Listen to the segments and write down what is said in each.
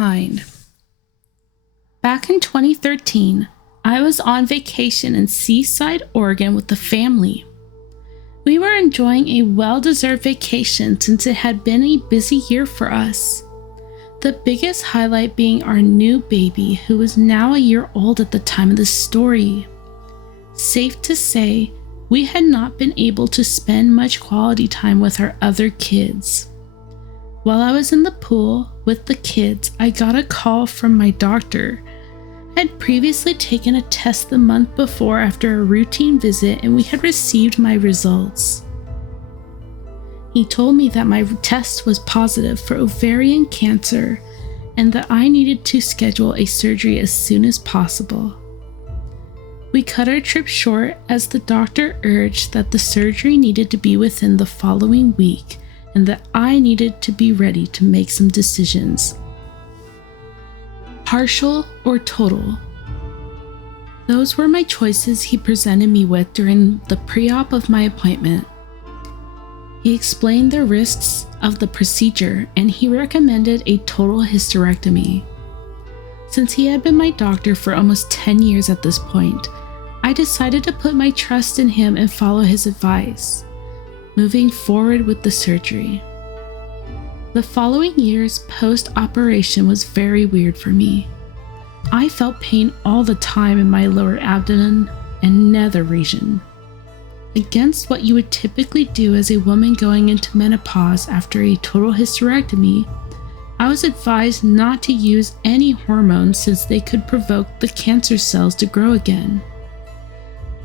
behind. Back in 2013, I was on vacation in Seaside, Oregon with the family. We were enjoying a well-deserved vacation since it had been a busy year for us. The biggest highlight being our new baby, who was now a year old at the time of this story. Safe to say, we had not been able to spend much quality time with our other kids. While I was in the pool with the kids, I got a call from my doctor. I had previously taken a test the month before after a routine visit, and we had received my results. He told me that my test was positive for ovarian cancer and that I needed to schedule a surgery as soon as possible. We cut our trip short as the doctor urged that the surgery needed to be within the following week and that I needed to be ready to make some decisions. Partial or total? Those were my choices he presented me with during the pre-op of my appointment. He explained the risks of the procedure and he recommended a total hysterectomy. Since he had been my doctor for almost 10 years at this point, I decided to put my trust in him and follow his advice, moving forward with the surgery. The following years post-operation was very weird for me. I felt pain all the time in my lower abdomen and nether region. Against what you would typically do as a woman going into menopause after a total hysterectomy, I was advised not to use any hormones since they could provoke the cancer cells to grow again.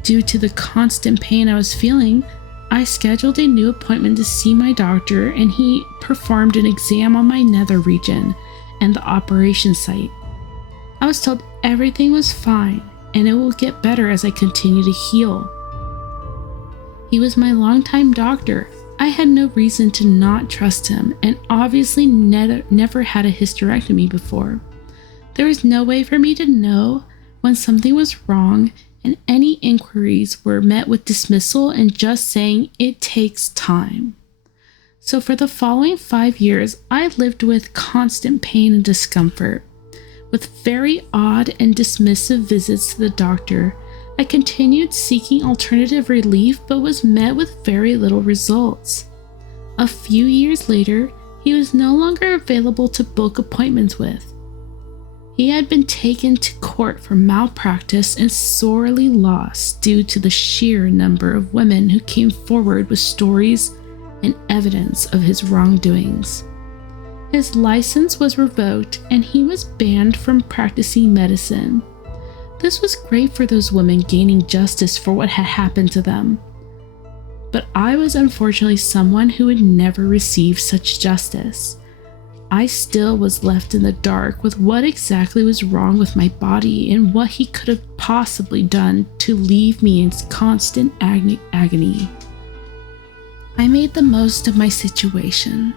Due to the constant pain I was feeling, I scheduled a new appointment to see my doctor and he performed an exam on my nether region and the operation site. I was told everything was fine and it will get better as I continue to heal. He was my longtime doctor. I had no reason to not trust him and obviously never had a hysterectomy before. There was no way for me to know when something was wrong, and any inquiries were met with dismissal and just saying it takes time. So for the following 5 years, I lived with constant pain and discomfort. With very odd and dismissive visits to the doctor, I continued seeking alternative relief but was met with very little results. A few years later, he was no longer available to book appointments with. He had been taken to court for malpractice and sorely lost due to the sheer number of women who came forward with stories and evidence of his wrongdoings. His license was revoked and he was banned from practicing medicine. This was great for those women gaining justice for what had happened to them. But I was unfortunately someone who would never receive such justice. I still was left in the dark with what exactly was wrong with my body and what he could have possibly done to leave me in constant agony. I made the most of my situation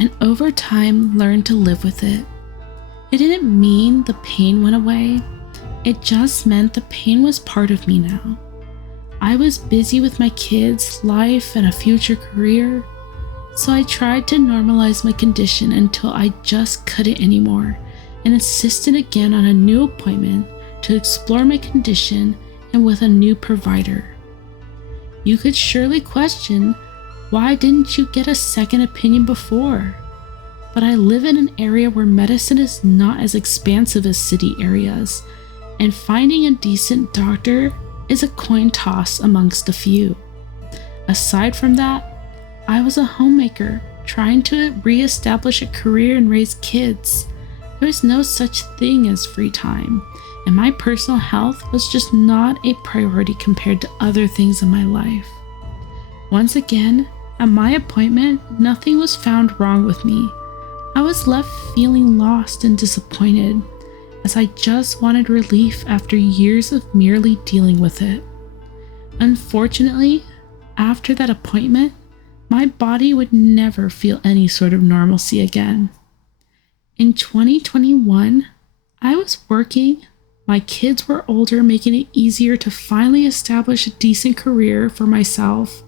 and over time learned to live with it. It didn't mean the pain went away. It just meant the pain was part of me now. I was busy with my kids, life, and a future career. So I tried to normalize my condition until I just couldn't anymore and insisted again on a new appointment to explore my condition and with a new provider. You could surely question, why didn't you get a second opinion before? But I live in an area where medicine is not as expansive as city areas, and finding a decent doctor is a coin toss amongst a few. Aside from that, I was a homemaker trying to re-establish a career and raise kids. There was no such thing as free time, and my personal health was just not a priority compared to other things in my life. Once again, at my appointment, nothing was found wrong with me. I was left feeling lost and disappointed, as I just wanted relief after years of merely dealing with it. Unfortunately, after that appointment, my body would never feel any sort of normalcy again. In 2021, I was working, my kids were older, making it easier to finally establish a decent career for myself.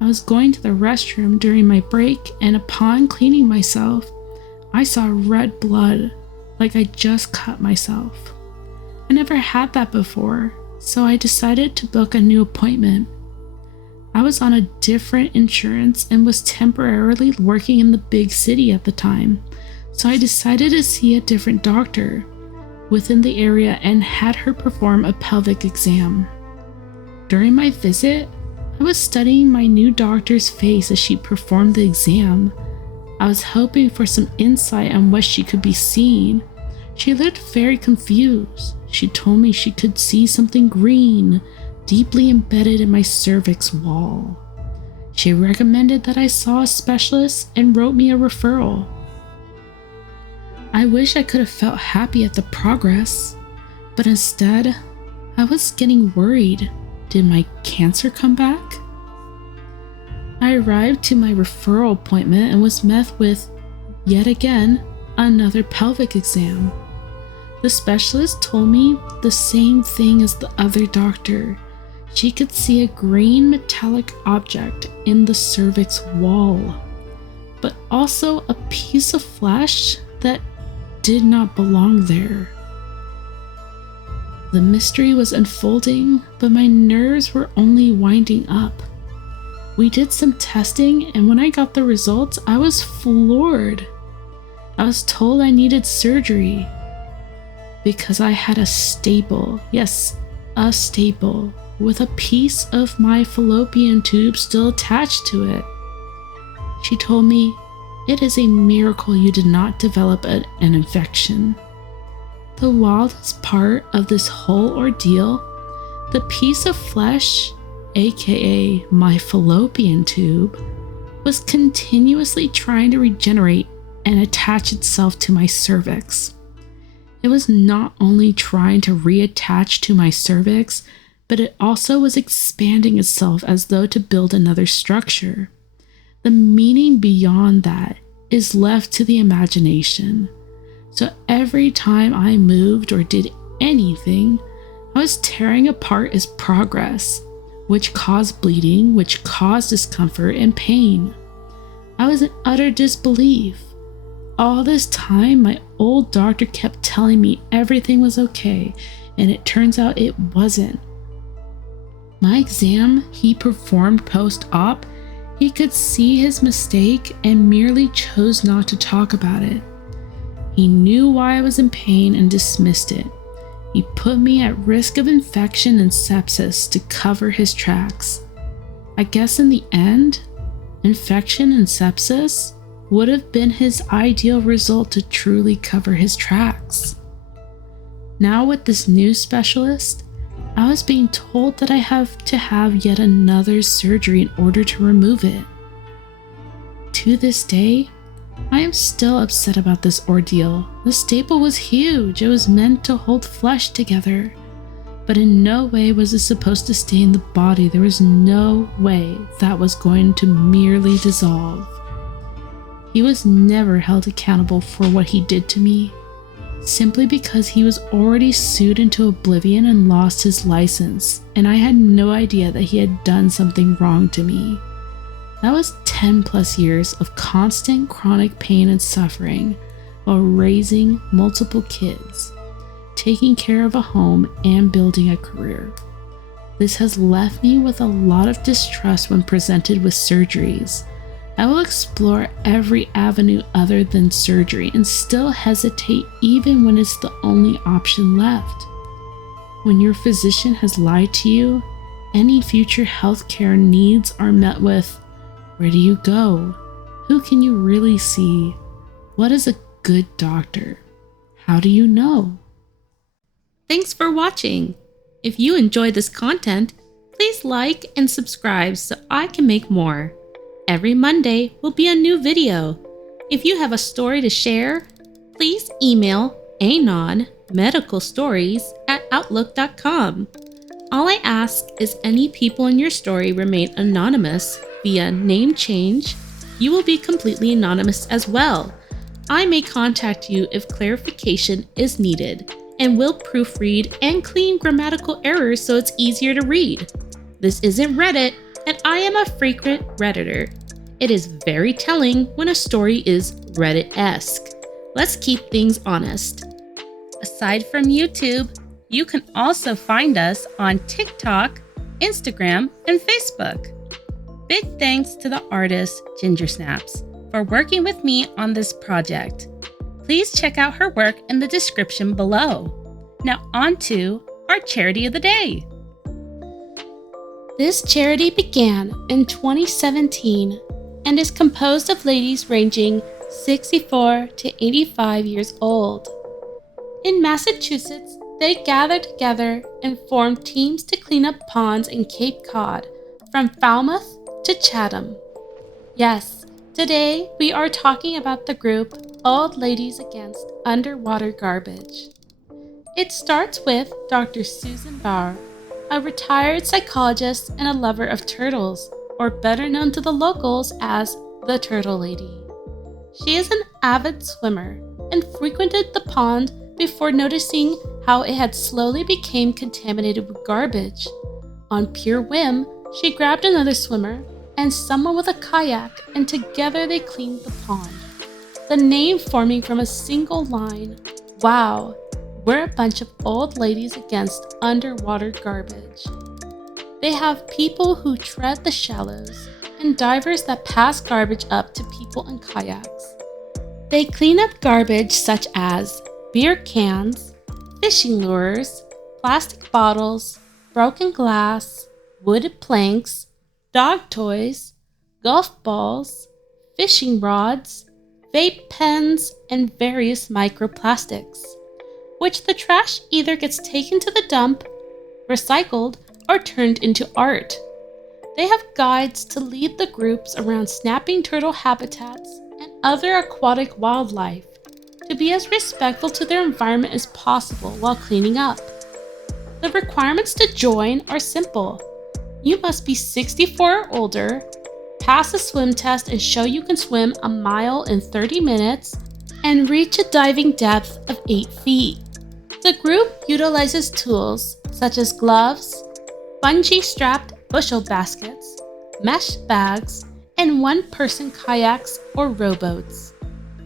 I was going to the restroom during my break, and upon cleaning myself, I saw red blood, like I just cut myself. I never had that before, so I decided to book a new appointment. I was on a different insurance and was temporarily working in the big city at the time, so I decided to see a different doctor within the area and had her perform a pelvic exam. During my visit, I was studying my new doctor's face as she performed the exam. I was hoping for some insight on what she could be seeing. She looked very confused. She told me she could see something green deeply embedded in my cervix wall. She recommended that I saw a specialist and wrote me a referral. I wish I could have felt happy at the progress, but instead, I was getting worried. Did my cancer come back? I arrived to my referral appointment and was met with, yet again, another pelvic exam. The specialist told me the same thing as the other doctor. She could see a green metallic object in the cervix wall, but also a piece of flesh that did not belong there. The mystery was unfolding, but my nerves were only winding up. We did some testing, and when I got the results, I was floored. I was told I needed surgery because I had a staple, yes, a staple, with a piece of my fallopian tube still attached to it. She told me, "It is a miracle you did not develop an infection." The wildest part of this whole ordeal, the piece of flesh, aka my fallopian tube, was continuously trying to regenerate and attach itself to my cervix. It was not only trying to reattach to my cervix, but it also was expanding itself as though to build another structure. The meaning beyond that is left to the imagination. So every time I moved or did anything, I was tearing apart its progress, which caused bleeding, which caused discomfort and pain. I was in utter disbelief. All this time, my old doctor kept telling me everything was okay, and it turns out it wasn't. My exam he performed post-op, he could see his mistake and merely chose not to talk about it. He knew why I was in pain and dismissed it. He put me at risk of infection and sepsis to cover his tracks. I guess in the end, infection and sepsis would have been his ideal result to truly cover his tracks. Now with this new specialist, I was being told that I have to have yet another surgery in order to remove it. To this day, I am still upset about this ordeal. The staple was huge. It was meant to hold flesh together, but in no way was it supposed to stay in the body. There was no way that was going to merely dissolve. He was never held accountable for what he did to me, simply because he was already sued into oblivion and lost his license, and I had no idea that he had done something wrong to me. That was 10 plus years of constant chronic pain and suffering while raising multiple kids, taking care of a home, and building a career. This has left me with a lot of distrust when presented with surgeries. I will explore every avenue other than surgery and still hesitate even when it's the only option left. When your physician has lied to you, any future healthcare needs are met with, where do you go? Who can you really see? What is a good doctor? How do you know? Thanks for watching. If you enjoyed this content, please like and subscribe so I can make more. Every Monday will be a new video. If you have a story to share, please email Anon medicalstories@outlook.com. All I ask is any people in your story remain anonymous via name change. You will be completely anonymous as well. I may contact you if clarification is needed and will proofread and clean grammatical errors so it's easier to read. This isn't Reddit, and I am a frequent Redditor. It is very telling when a story is Reddit-esque. Let's keep things honest. Aside from YouTube, you can also find us on TikTok, Instagram, and Facebook. Big thanks to the artist Ginjersnapps for working with me on this project. Please check out her work in the description below. Now on to our charity of the day. This charity began in 2017 and is composed of ladies ranging 64 to 85 years old. In Massachusetts, they gathered together and formed teams to clean up ponds in Cape Cod, from Falmouth to Chatham. Yes, today we are talking about the group Old Ladies Against Underwater Garbage. It starts with Dr. Susan Barr, a retired psychologist and a lover of turtles, or better known to the locals as the Turtle Lady. She is an avid swimmer and frequented the pond before noticing how it had slowly become contaminated with garbage. On pure whim, she grabbed another swimmer and someone with a kayak, and together they cleaned the pond. The name forming from a single line, "Wow, we're a bunch of old ladies against underwater garbage." They have people who tread the shallows and divers that pass garbage up to people in kayaks. They clean up garbage such as beer cans, fishing lures, plastic bottles, broken glass, wooden planks, dog toys, golf balls, fishing rods, vape pens, and various microplastics, which the trash either gets taken to the dump, recycled, or turned into art. They have guides to lead the groups around snapping turtle habitats and other aquatic wildlife to be as respectful to their environment as possible while cleaning up. The requirements to join are simple. You must be 64 or older, pass a swim test and show you can swim a mile in 30 minutes, and reach a diving depth of 8 feet. The group utilizes tools such as gloves, bungee-strapped bushel baskets, mesh bags, and one-person kayaks or rowboats.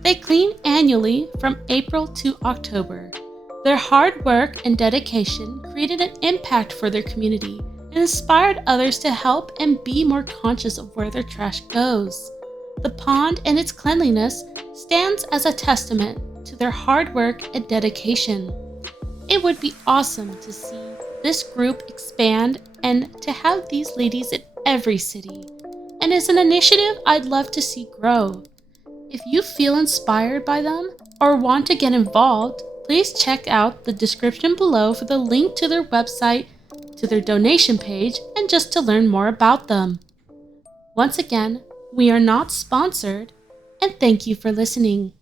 They clean annually from April to October. Their hard work and dedication created an impact for their community and inspired others to help and be more conscious of where their trash goes. The pond and its cleanliness stands as a testament to their hard work and dedication. It would be awesome to see this group expand and to have these ladies in every city, and is an initiative I'd love to see grow. If you feel inspired by them or want to get involved, please check out the description below for the link to their website, to their donation page, and just to learn more about them. Once again, we are not sponsored, and thank you for listening.